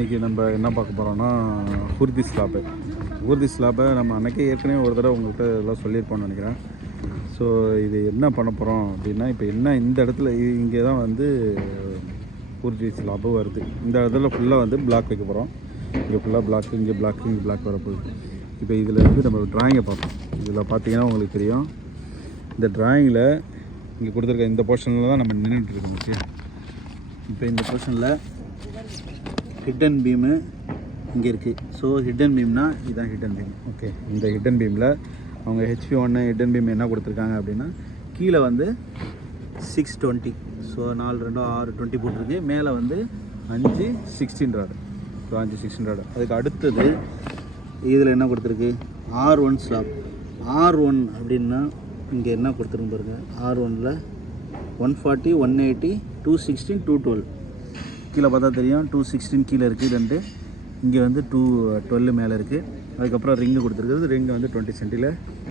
இன்றைக்கி நம்ம என்ன பார்க்க போகிறோம்னா ஊர்தி ஸ்லாப்பு. ஊர்தி ஸ்லாப்பை நம்ம அன்றைக்கே ஏற்கனவே ஒரு தடவை உங்கள்கிட்ட இதெல்லாம் சொல்லியிருப்போம்னு நினைக்கிறேன். ஸோ இது என்ன பண்ண போகிறோம் அப்படின்னா, இப்போ என்ன இந்த இடத்துல இங்கே தான் வந்து ஊர்தி ஸ்லாப்பு வருது. இந்த இடத்துல ஃபுல்லாக வந்து பிளாக் வைக்க போகிறோம். இங்கே ஃபுல்லாக பிளாக், இங்கே பிளாக், இங்கே பிளாக் வரப்போகுது. இப்போ இதில் வந்து நம்ம ட்ராயிங்கை பார்ப்போம். இதில் பார்த்தீங்கன்னா உங்களுக்கு தெரியும், இந்த ட்ராயிங்கில் இங்கே கொடுத்துருக்க இந்த போர்ஷனில் தான் நம்ம நின்றுட்டுருக்கோம். ஓகே, இப்போ இந்த போர்ஷனில் ஹிட்டன் பீமு இங்கே இருக்குது. ஸோ ஹிட்டன் பீம்னா இதுதான் ஹிட்டன் பீம். ஓகே, இந்த ஹிட்டன் பீமில் அவங்க HP1 ஹிட்டன் பீம் என்ன கொடுத்துருக்காங்க அப்படின்னா, கீழே வந்து 620, ஸோ 4 2 6 20 போட்டிருக்கு. மேலே வந்து 5 16 ராடு. So 5 16 rod. அதுக்கு அடுத்தது இதில் என்ன கொடுத்துருக்கு, R1 ஸ்லாப். R1 அப்படின்னா இங்கே என்ன கொடுத்துருக்கு பாருங்க, R1ல் 140 180 216 212. கீழே பார்த்தா தெரியும் 216 கீழே இருக்குது 2, இங்கே வந்து 212 மேலே இருக்குது. அதுக்கப்புறம் ரிங்கு கொடுத்துருக்குறது, ரிங்கு வந்து 20 சென்டியில்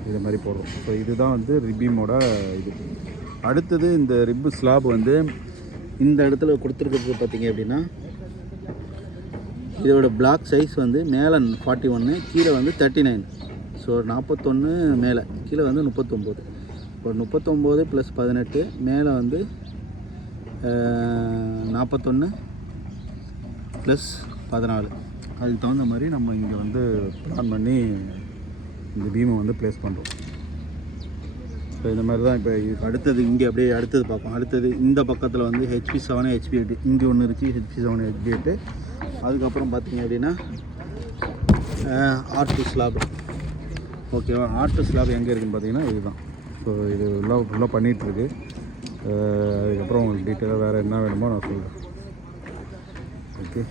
இது மாதிரி போடுறோம். ஸோ இதுதான் வந்து ரிப்பீமோட இது. அடுத்தது இந்த ரிப்பு ஸ்லாப் வந்து இந்த இடத்துல கொடுத்துருக்கிறது பார்த்தீங்க அப்படின்னா, இதோட பிளாக் சைஸ் வந்து மேலே 41, கீழே வந்து 39. ஸோ 41 மேலே, கீழே வந்து 39. இப்போ 39 + 18 மேலே வந்து 41 + 14. அதுக்கு தகுந்த மாதிரி நம்ம இங்கே வந்து பிளான் பண்ணி இந்த பீமை வந்து ப்ளேஸ் பண்ணுறோம். ஸோ இந்த மாதிரி தான். இப்போ அடுத்தது இங்கே அப்படியே அடுத்தது பார்ப்போம். அடுத்தது இந்த பக்கத்தில் வந்து HP7 HP8 இங்கே ஒன்று இருக்குது, HP7 HP8. அதுக்கப்புறம் பார்த்தீங்க அப்படின்னா R2 ஸ்லாப். ஓகேவா, R2 ஸ்லாப் எங்கே இருக்குதுன்னு பார்த்தீங்கன்னா இதுதான். ஸோ இது ஃபுல்லாக பண்ணிகிட்ருக்கு. அதுக்கப்புறம் உங்களுக்கு டீட்டெயிலாக வேறு என்ன வேணுமோ நான் சொல்கிறேன். ஓகே.